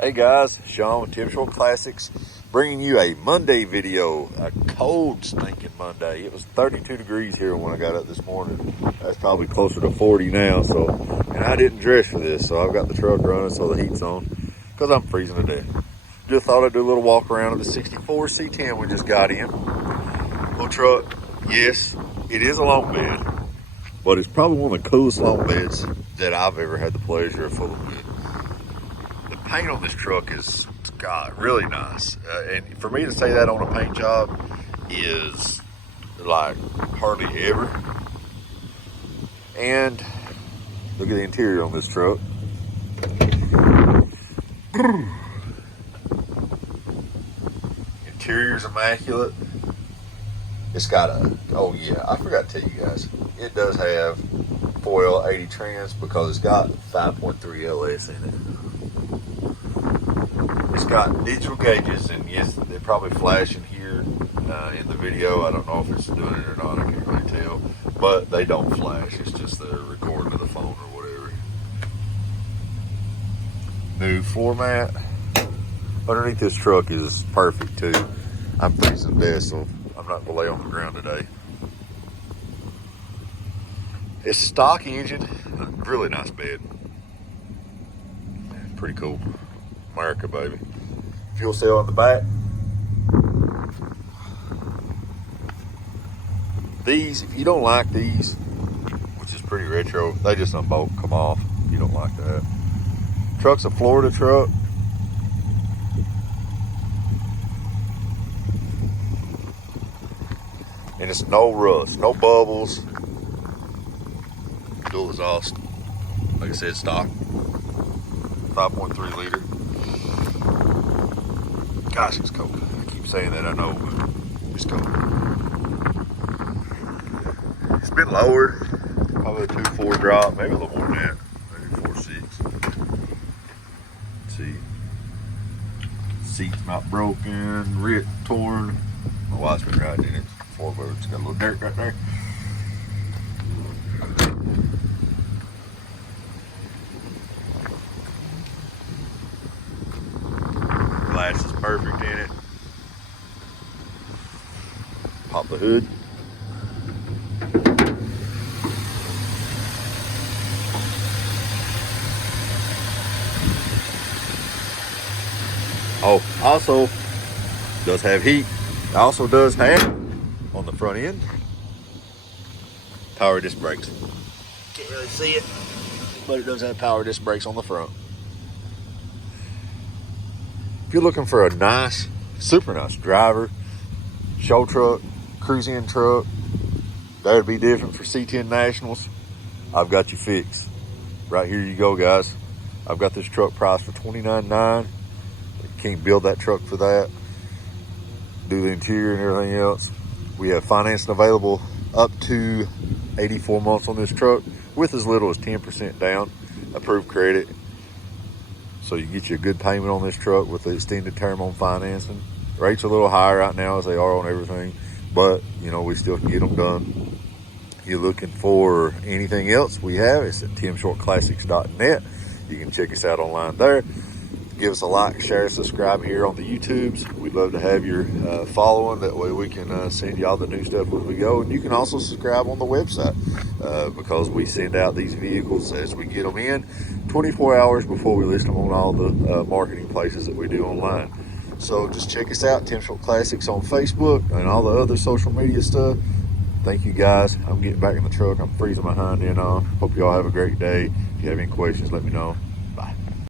Hey guys, Sean with C10 Classics, bringing you a Monday video, a cold stinking Monday. It was 32 degrees here when I got up this morning. That's probably closer to 40 now, and I didn't dress for this, so I've got the truck running so the heat's on, because I'm freezing to death. Just thought I'd do a little walk around of the 64 C10 we just got in. Little truck, yes, it is a long bed, but it's probably one of the coolest long beds that I've ever had the pleasure of fooling with. Paint on this truck is, God, really nice. And for me to say that on a paint job is like hardly ever. And look at the interior on this truck. Interior's immaculate. It's got oh yeah, I forgot to tell you guys, it does have 4L80 trans because it's got 5.3 LS in it. It's got digital gauges, and yes, they're probably flashing here in the video. I don't know if it's doing it or not, I can't really tell, but they don't flash. It's just they're recording to the phone or whatever. New floor mat. Underneath this truck is perfect too. I'm freezing to death, so I'm not gonna lay on the ground today. It's a stock engine, really nice bed. Pretty cool. America, baby. Fuel cell in the back. These, if you don't like these, which is pretty retro, they just unbolt, come off. If you don't like that. Truck's a Florida truck. And it's no rust, no bubbles. Dual exhaust. Like I said, stock. 5.3 liter. Gosh, it's cold. I keep saying that, I know, but it's cold. It's been lowered. Probably a 2.4 drop, maybe a little more than that. Maybe 4.6. Let's see. Seat's not broken, ripped, torn. My wife's been riding in it. Floorboard's got a little dirt right there. Glass is perfect in it. Pop the hood. Oh, also does have heat. Also does have on the front end power disc brakes. Can't really see it, but it does have power disc brakes on the front. If you're looking for a nice, super nice driver, show truck, cruise-in truck, that would be different for C10 Nationals, I've got you fixed. Right here you go, guys. I've got this truck priced for $29,900. You can't build that truck for that. Do the interior and everything else. We have financing available up to 84 months on this truck with as little as 10% down, approved credit. So you get you a good payment on this truck with the extended term on financing. Rates are a little higher right now as they are on everything, but you know, we still can get them done. You're looking for anything else we have, it's at cmshortclassics.net. You can check us out online there. Give us a like, share, subscribe here on the YouTubes. We'd love to have your following. That way we can send you all the new stuff as we go. And you can also subscribe on the website because we send out these vehicles as we get them in 24 hours before we list them on all the marketing places that we do online. So just check us out, C10 Classics on Facebook and all the other social media stuff. Thank you guys. I'm getting back in the truck. I'm freezing my hind end off. Hope you all have a great day. If you have any questions, let me know.